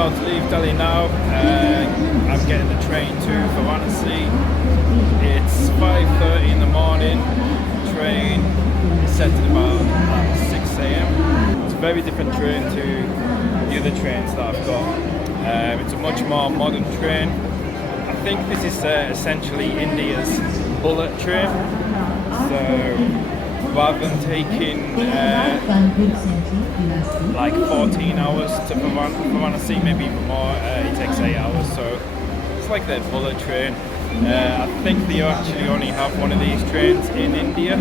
about to leave Delhi now. I'm getting the train to Varanasi. It's 5:30 in the morning. Train is set at about 6 a.m. It's a very different train to the other trains that I've got. It's a much more modern train. I think this is essentially India's bullet train. So rather than taking like 14 hours to Varanasi, maybe even more, it takes 8 hours. So it's like their bullet train. I think they actually only have one of these trains in India.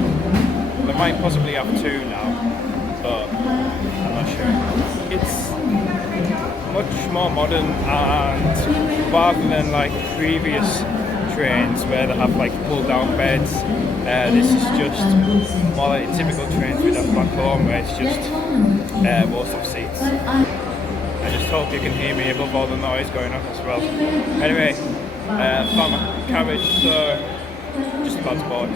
They might possibly have two now, but I'm not sure. It's much more modern, and rather than like previous trains where they have like pull down beds, this is just more like typical trains we'd have back home, where it's just rows of seats. I just hope you can hear me above all the noise going on as well. Anyway, found my carriage, so just about to board.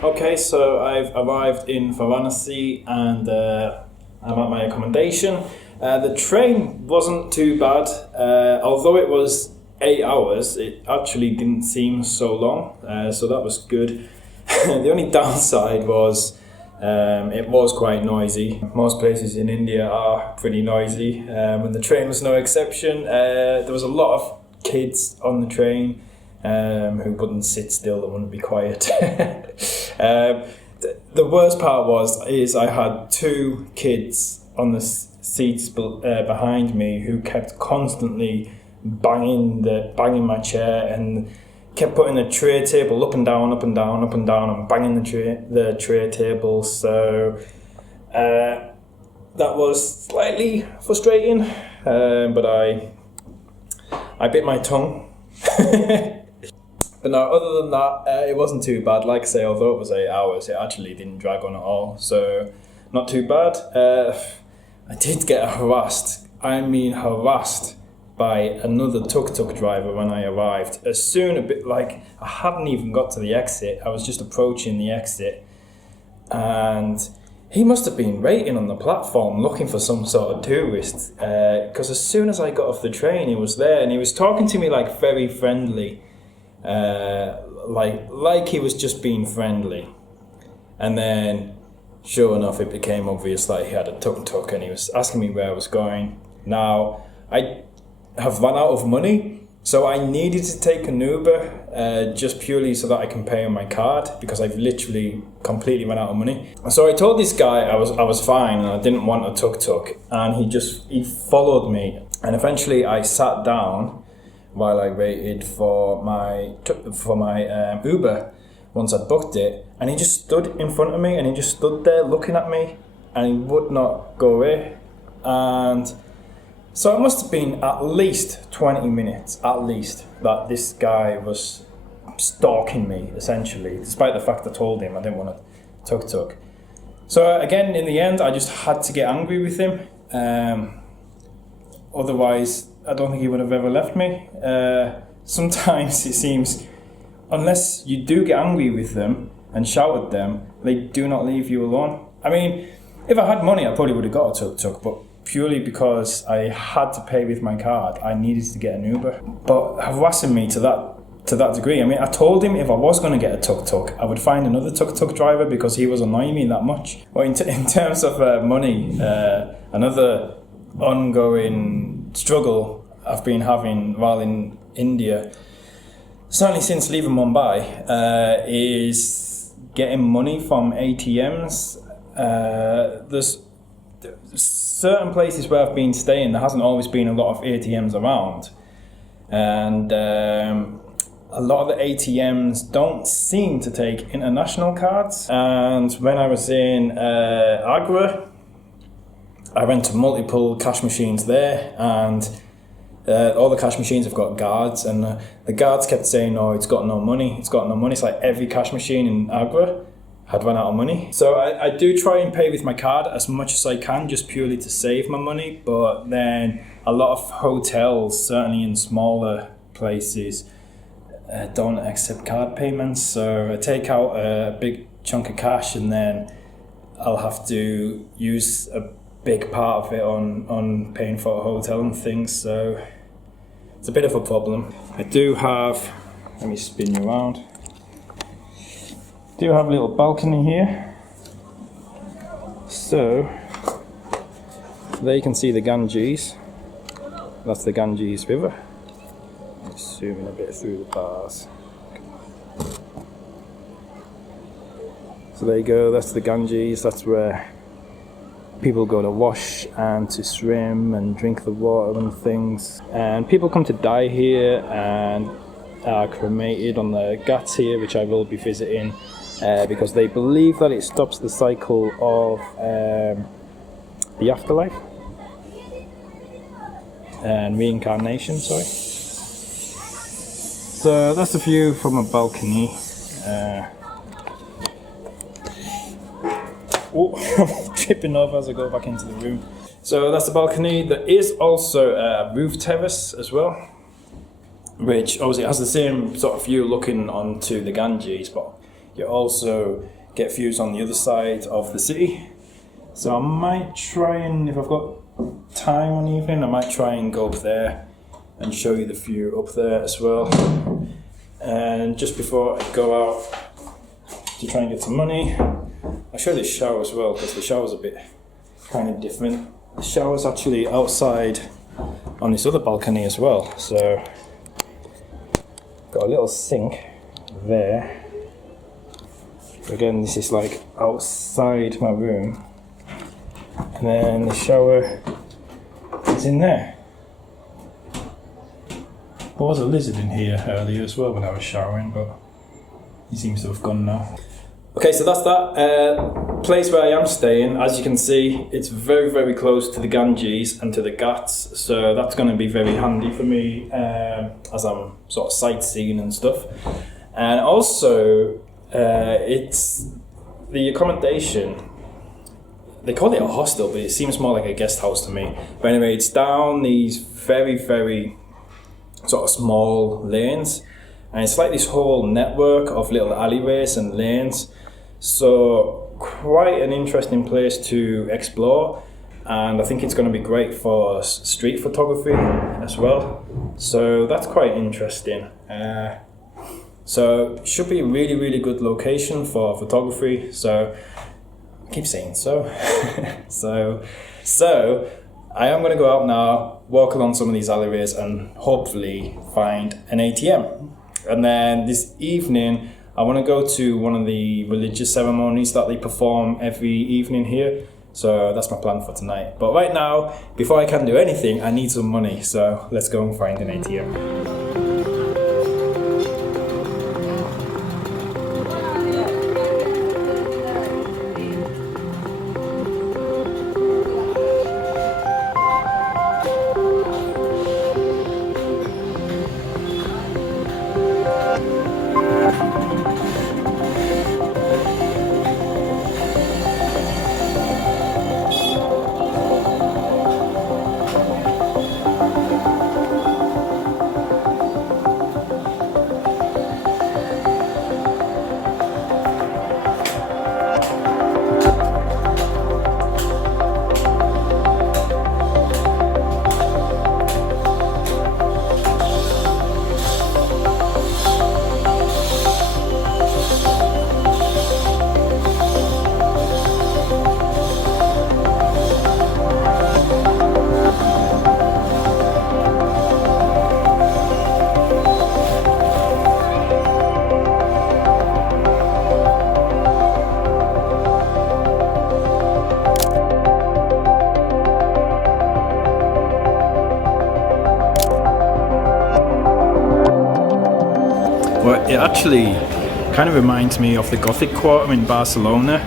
Okay, so I've arrived in Varanasi and I'm at my accommodation. The train wasn't too bad, although it was 8 hours, it actually didn't seem so long, so that was good. The only downside was it was quite noisy. Most places in India are pretty noisy, and the train was no exception. There was a lot of kids on the train who wouldn't sit still and wouldn't be quiet. The worst part is I had two kids on the seats behind me who kept constantly banging my chair and kept putting the tray table up and down, up and down, up and down, and banging the tray table. So that was slightly frustrating, but I bit my tongue. But no, other than that, it wasn't too bad. Like I say, although it was 8 hours, it actually didn't drag on at all. So not too bad. I did get harassed. I mean harassed by another tuk-tuk driver when I arrived. I hadn't even got to the exit. I was just approaching the exit, and he must have been waiting on the platform looking for some sort of tourist, because as soon as I got off the train, he was there, and he was talking to me like very friendly, like he was just being friendly. And then sure enough, it became obvious that he had a tuk-tuk, and he was asking me where I was going. Now, I have run out of money, so I needed to take an Uber just purely so that I can pay on my card, because I've literally completely run out of money. So I told this guy I was fine and I didn't want a tuk-tuk, and he followed me, and eventually I sat down while I waited for my Uber once I'd booked it, and he just stood in front of me, and he just stood there looking at me, and he would not go away. And so it must have been at least 20 minutes, at least, that this guy was stalking me, essentially, despite the fact I told him I didn't want a tuk-tuk. So again, in the end, I just had to get angry with him. Otherwise, I don't think he would have ever left me. Sometimes it seems, unless you do get angry with them and shout at them, they do not leave you alone. I mean, if I had money, I probably would have got a tuk-tuk, but purely because I had to pay with my card. I needed to get an Uber. But harassing me to that degree. I mean, I told him if I was going to get a tuk-tuk, I would find another tuk-tuk driver because he was annoying me that much. Well, in terms of money, another ongoing struggle I've been having while in India, certainly since leaving Mumbai, is getting money from ATMs. There's certain places where I've been staying, there hasn't always been a lot of ATMs around. And a lot of the ATMs don't seem to take international cards. And when I was in Agra, I went to multiple cash machines there, and all the cash machines have got guards, and the guards kept saying, "No, it's got no money, it's got no money." It's like every cash machine in Agra had run out of money. So I do try and pay with my card as much as I can, just purely to save my money. But then a lot of hotels, certainly in smaller places, don't accept card payments. So I take out a big chunk of cash, and then I'll have to use a big part of it on paying for a hotel and things. So it's a bit of a problem. I do have, let me spin you around. Do have a little balcony here, so there you can see the Ganges. That's the Ganges River. Just zooming a bit through the bars. So there you go, that's the Ganges. That's where people go to wash and to swim and drink the water and things. And people come to die here and are cremated on the Ghats here, which I will be visiting. Because they believe that it stops the cycle of the afterlife and reincarnation, sorry. So that's a view from a balcony. I'm tripping over as I go back into the room. So that's the balcony. There is also a roof terrace as well, which obviously has the same sort of view looking onto the Ganges, but you also get views on the other side of the city. So I might try and, if I've got time one evening, I might try and go up there and show you the view up there as well. And just before I go out to try and get some money, I'll show you the shower as well, because the shower's a bit kind of different. The shower's actually outside on this other balcony as well. So got a little sink there. Again, this is like outside my room, and then the shower is in there. There was a lizard in here earlier as well when I was showering, but he seems to have gone now. Okay, so that's that place where I am staying. As you can see, it's very, very close to the Ganges and to the Ghats, so that's going to be very handy for me as I'm sort of sightseeing and stuff. And also, it's the accommodation. They call it a hostel, but it seems more like a guest house to me. But anyway, it's down these very, very sort of small lanes, and it's like this whole network of little alleyways and lanes. So quite an interesting place to explore, and I think it's going to be great for street photography as well. So that's quite interesting. So should be a really, really good location for photography. So I keep saying so. so I am going to go out now, walk along some of these alleyways, and hopefully find an ATM. And then this evening, I want to go to one of the religious ceremonies that they perform every evening here. So that's my plan for tonight. But right now, before I can do anything, I need some money. So let's go and find an ATM. It actually kind of reminds me of the Gothic Quarter in Barcelona.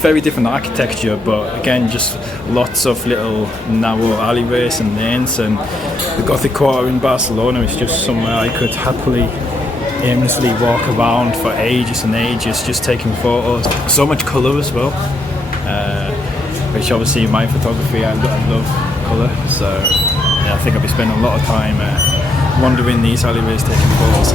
Very different architecture, but again, just lots of little narrow alleyways and lanes. And the Gothic Quarter in Barcelona is just somewhere I could happily, aimlessly walk around for ages and ages, just taking photos. So much colour as well, which obviously in my photography I love colour. So yeah, I think I'll be spending a lot of time wandering these alleyways taking photos.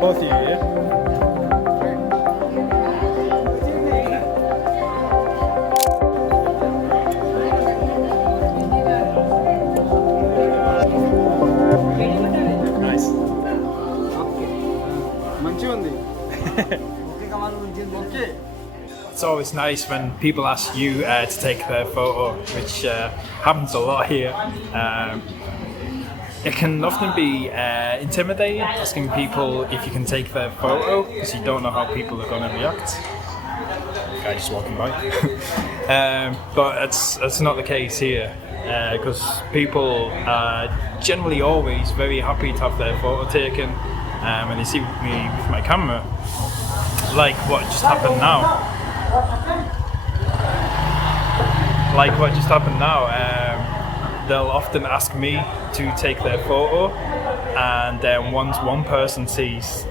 Both of you, yeah? Nice. It's always nice when people ask you to take their photo, which happens a lot here. It can often be intimidating, asking people if you can take their photo, because you don't know how people are going to react. Guy just walking by. But it's not the case here, because people are generally always very happy to have their photo taken, and they see me with my camera, like what just happened now. They'll often ask me to take their photo, and then once one person sees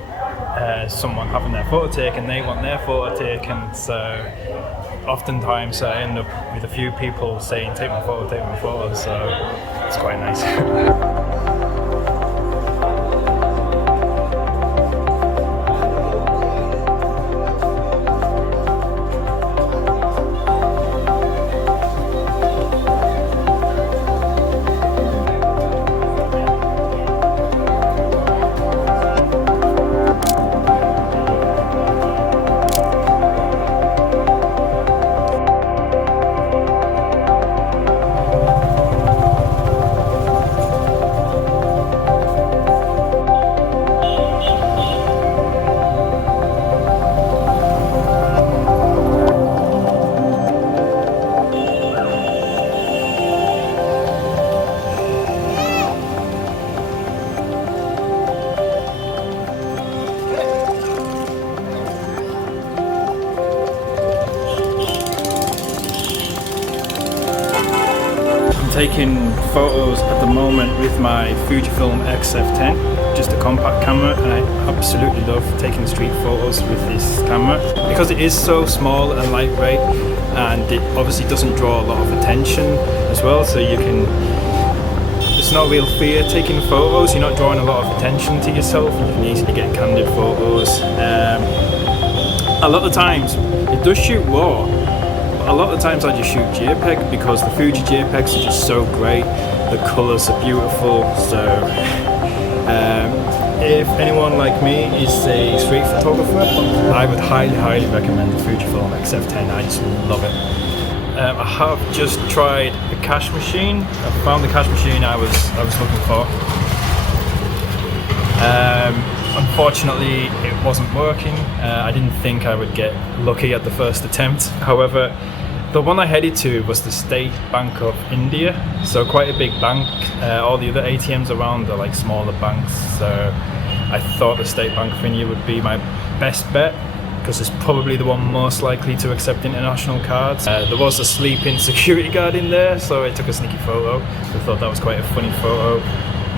someone having their photo taken, they want their photo taken. So oftentimes I end up with a few people saying, take my photo, take my photo. So it's quite nice. Taking photos at the moment with my Fujifilm XF10, just a compact camera, and I absolutely love taking street photos with this camera because it is so small and lightweight, and it obviously doesn't draw a lot of attention as well, so you can, there's no real fear taking photos, you're not drawing a lot of attention to yourself, and you can easily get candid photos. A lot of times it does shoot raw. A lot of times I just shoot JPEG because the Fuji JPEGs are just so great, the colours are beautiful. So if anyone like me is a street photographer, I would highly recommend the Fujifilm XF10. I just love it. I have just tried the cash machine. I found the cash machine I was looking for. Unfortunately, it wasn't working. I didn't think I would get lucky at the first attempt. However, The one I headed to was the State Bank of India, so quite a big bank. All the other ATMs around are like smaller banks, so I thought the State Bank of India would be my best bet because it's probably the one most likely to accept international cards. There was a sleeping security guard in there, so I took a sneaky photo. I thought that was quite a funny photo.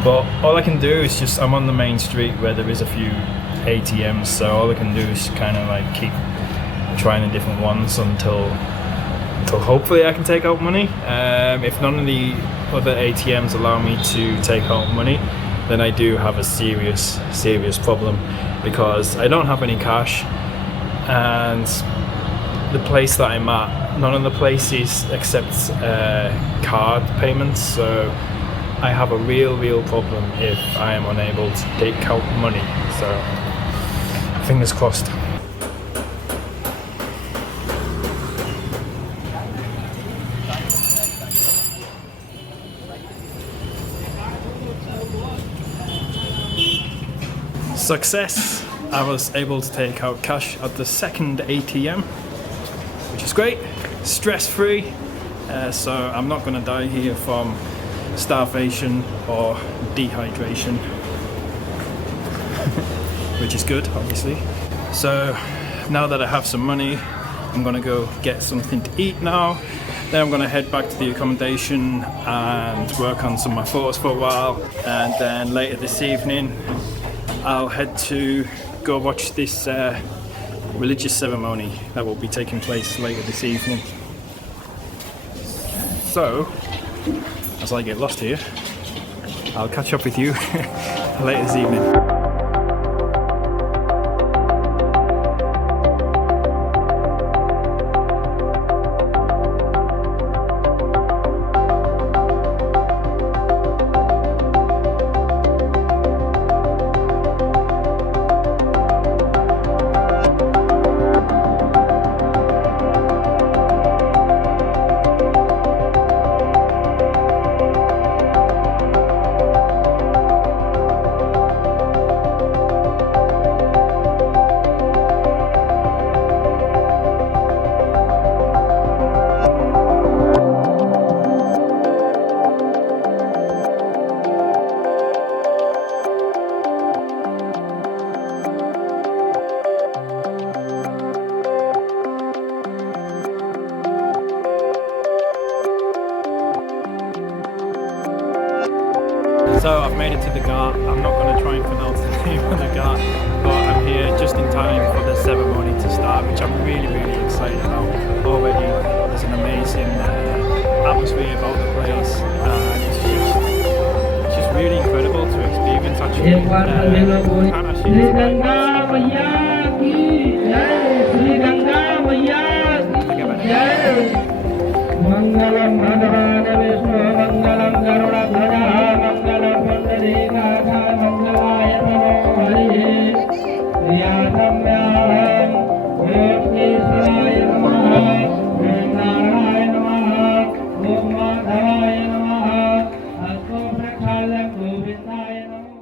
But all I can do is just, I'm on the main street where there is a few ATMs, so all I can do is kind of like keep trying the different ones until hopefully I can take out money. If none of the other ATMs allow me to take out money, then I do have a serious problem because I don't have any cash, and the place that I'm at, none of the places accept card payments, so I have a real problem if I am unable to take out money, so fingers crossed. Success! I was able to take out cash at the second ATM, which is great, stress-free, so I'm not going to die here from starvation or dehydration, which is good, obviously. So now that I have some money, I'm going to go get something to eat now. Then I'm going to head back to the accommodation and work on some of my photos for a while, and then later this evening I'll head to go watch this religious ceremony that will be taking place later this evening. So, as I get lost here, I'll catch up with you later this evening. So I've made it to the Ghat. I'm not going to try and pronounce the name of the Ghat, but I'm here just in time for the ceremony to start, which I'm really excited about. Already there's an amazing atmosphere about the place, and it's just really incredible to experience actually. Mangalam Bhagavane Vishnu Mangalam Garudadhara Mangalam Pundarikatha Mangalaya Namo Harihi Priyasamyaham Om Kesaraya Namaha Om Narayana Namaha Om Madhavaya Namaha Asto Prakhalam Govindaya Namaha.